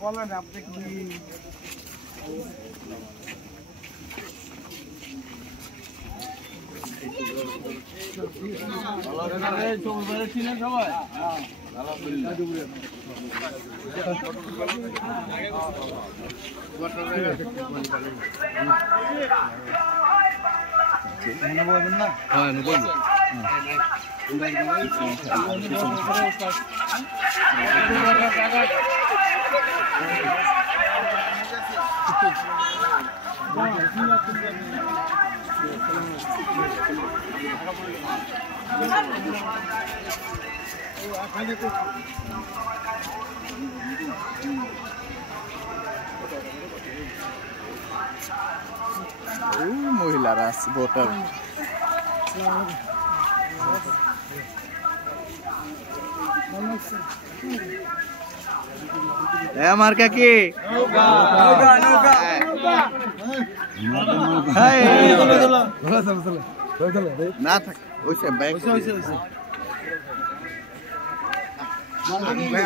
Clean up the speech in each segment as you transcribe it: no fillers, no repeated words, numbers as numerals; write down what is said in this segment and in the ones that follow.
বলেন আপনি কি সবাই বলবেন না? হ্যাঁ বলবো। মহিলারা আছে ভোটার। আমার কাকি না থাকে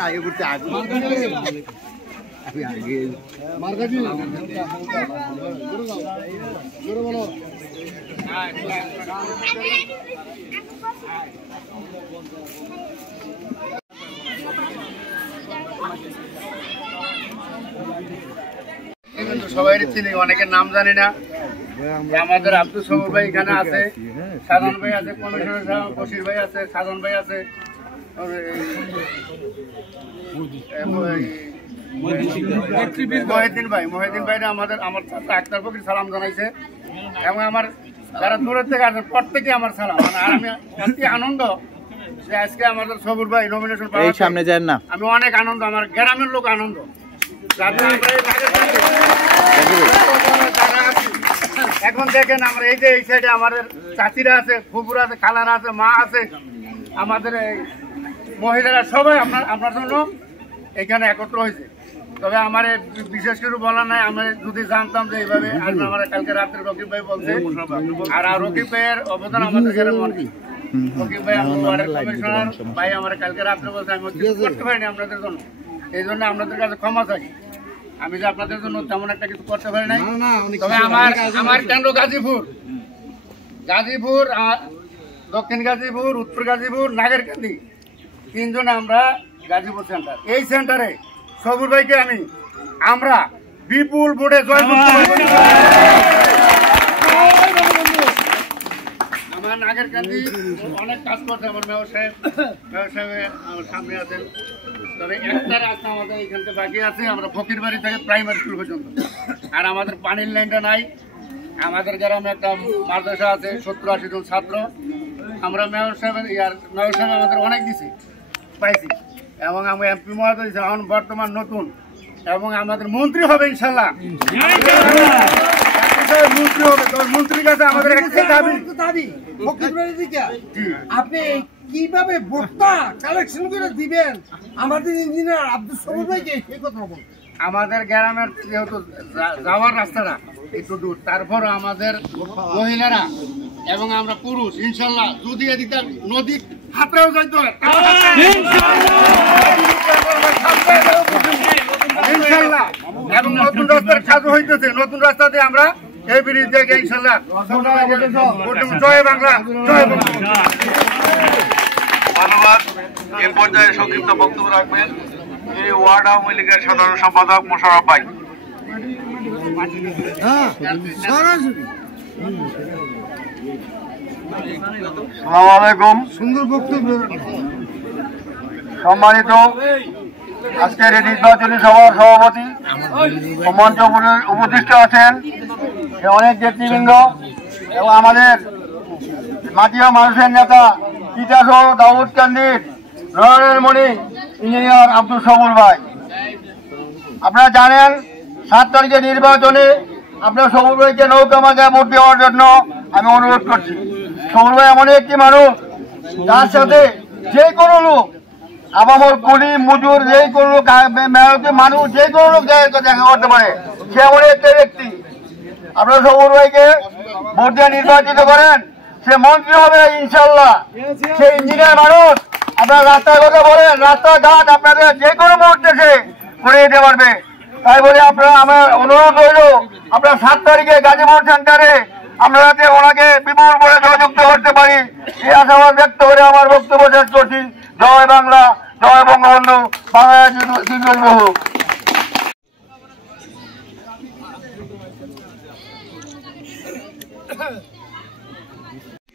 আগে করতে আগে সবাই চিনি, অনেকের নাম জানি না। আমাদের আব্দুল সবুর ভাই এখানে আছে, সাধন ভাই আছে, কমিশনার সাহেব বশির ভাই আছে, সাধন ভাই আছে, মহিউদ্দিন ভাইরা আমার আক্তার ফকির সালাম জানাইছে এবং আমার যারা দূরের থেকে আসে প্রত্যেকে আমার সালাম। আর আমি অতি আনন্দ যে আজকে আমাদের সবুর ভাই নমিনেশন পাওয়ার সামনে যায় না, আমি অনেক আনন্দ, আমার গ্রামের লোক আনন্দ। এখন দেখেন আমরা এই যে এই সাইডে আমাদের চাচিরা আছে, ফুপুরা আছে, খালারা আছে, মা আছে, আমাদের মহিলারা সবাই আপনার জন্য এখানে একত্র হয়েছে। তবে আমার বিশেষ কিছু বলার নাই, আমি যদি জানতাম যে এইভাবে আসবে, আমার কালকে রাত্রে রকিব ভাই বলছে। আর রকিব ভাইয়ের অবদান আমাদের রকিব ভাই ওয়ার্ডের কমিশনার ভাই আমার কালকে রাত্রে বলছে, আমি করতে পারিনি আপনাদের জন্য, এই জন্য আপনাদের কাছে ক্ষমা চাই। আমি যে আপনাদের জন্য তেমন একটা কিছু করতে পারি নাই। তবে আমার কেন্দ্র গাজীপুর, দক্ষিণ গাজীপুর, উত্তর গাজীপুর, নাগেরকান্দি, তিনজনে আমরা গাজীপুর সেন্টার। এই সেন্টারে সবুর ভাইকে আমরা বিপুল ভোটে জয়যুক্ত করব। আমার নাগেরকান্দি অনেক কাজ করছে আমার মেয়র সাহেব আমার সামনে আছেন। তবে একটা রাস্তা আমাদের এখান থেকে বাকি আছে, আমরা ফকির বাড়ি থেকে প্রাইমারি স্কুল পর্যন্ত। আর আমাদের পানির লাইনটা নাই। আমাদের গ্রামে একটা মাদ্রাসা আছে, 70-80 জন ছাত্র। আমরা মেয়র সাহেব আমাদের অনেক দিছি, পাইছি, এবং আমি এমপি মহোদয় দিয়েছি, এখন বর্তমান নতুন, এবং আমাদের মন্ত্রী হবে ইনশাল্লাহ, মন্ত্রী হবে। তবে মন্ত্রীর কাছে আমাদের একটা দাবি, আপনি কিভাবে ভোটটা কালেকশন করে দিবেন আমাদের ইঞ্জিনিয়ার আব্দুল সবুর ভাইকে, সেই কথা বলুন। আমাদের গ্রামের যেহেতু যাওয়ার রাস্তাটা একটু দূর, তারপর আমাদের মহিলারা এবং আমরা পুরুষ ইনশাল্লাহ যদি এদিকে নদী হাতড়েও যাইতে হয় ইনশাল্লাহ, এবং নতুন রাস্তার কাজ হইতেছে, নতুন রাস্তা দিয়ে আমরা এই ব্রিজ থেকে ইনশাল্লাহ। জয় বাংলা, জয় বাংলা। ধন্যবাদ। এ পর্যায়ে সংক্ষিপ্ত বক্তব্য রাখবেন এই ওয়ার্ড আওয়ামী লীগের সাধারণ সম্পাদক মোশাররফ ভাই। আসসালামু আলাইকুম। সুন্দর বক্তব্য। সম্মানিত আজকের এই নির্বাচনী সভার সভাপতি মঞ্চ উপস্থিত আছেন অনেক নেতৃবৃন্দ এবং আমাদের মাটিয়া মানুষের নেতা তিতাস দাউদকান্দির নয়নের মণি ইঞ্জিনিয়ার আব্দুল সবুর ভাই। আপনারা জানেন 7 তারিখের নির্বাচনে আপনার সবুর ভাইকে নৌকা মার্কায় ভোট দেওয়ার জন্য আমি অনুরোধ করছি। সবুর ভাই এমন একটি মানুষ যার সাথে যে কোনো লোক, আবামর কুলি মজুর, যে কোনো লোক, মেহনতি মানুষ, যে কোনো লোক দেখা করতে পারে, সে এমন একটা ব্যক্তি। আপনারা সবুর ভাইকে ভোট দিয়ে নির্বাচিত করেন, সে মন্ত্রী হবে ইনশাল্লাহ। সে ইঞ্জিনিয়ার মানুষ। আপনারা রাস্তার কথা বলেন, রাস্তাঘাট আপনাদের যে কোনো মুহূর্তে সে করে দিতে পারবে। তাই বলে আপনারা আমার অনুরোধ রইল, আপনারা 7 তারিখে গাজীপুর সেন্টারে আমরা যাতে ওনাকে বিপুল করে জয়যুক্ত করতে পারি এই আশাবাদ ব্যক্ত করে আমার বক্তব্য শেষ করছি। জয় বাংলা, জয় বঙ্গবন্ধু, বাংলা দিবস বহু।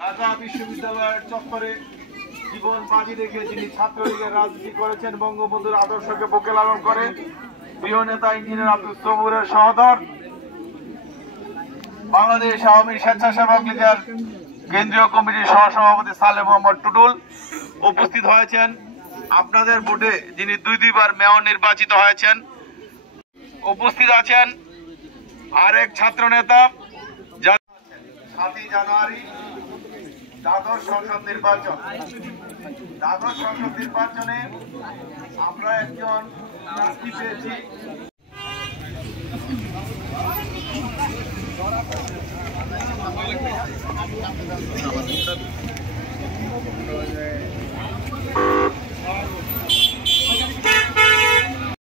ঢাকা বিশ্ববিদ্যালয়ের চত্বরে জীবন বাজি রেখে যিনি ছাত্রলীগের রাজনীতি করেছেন, বঙ্গবন্ধুর আদর্শকে বুকে লালন করে প্রিয় নেতা ইঞ্জিনিয়ার আব্দুল সবুরের সহোদর, বাংলাদেশ আওয়ামী স্বেচ্ছাসেবক লীগের কেন্দ্রীয় কমিটির সহসভাপতি সালেহ মোহাম্মদ টুটুল উপস্থিত হয়েছেন। আপনাদের ভোটে যিনি 2বার মেয়র নির্বাচিত হয়েছেন। উপস্থিত আছেন আরেক ছাত্র নেতা, 7ই জানুয়ারি দ্বাদশ সংসদ নির্বাচন। দ্বাদশ সংসদ নির্বাচনে আমরা একজন প্রার্থী পেয়েছি।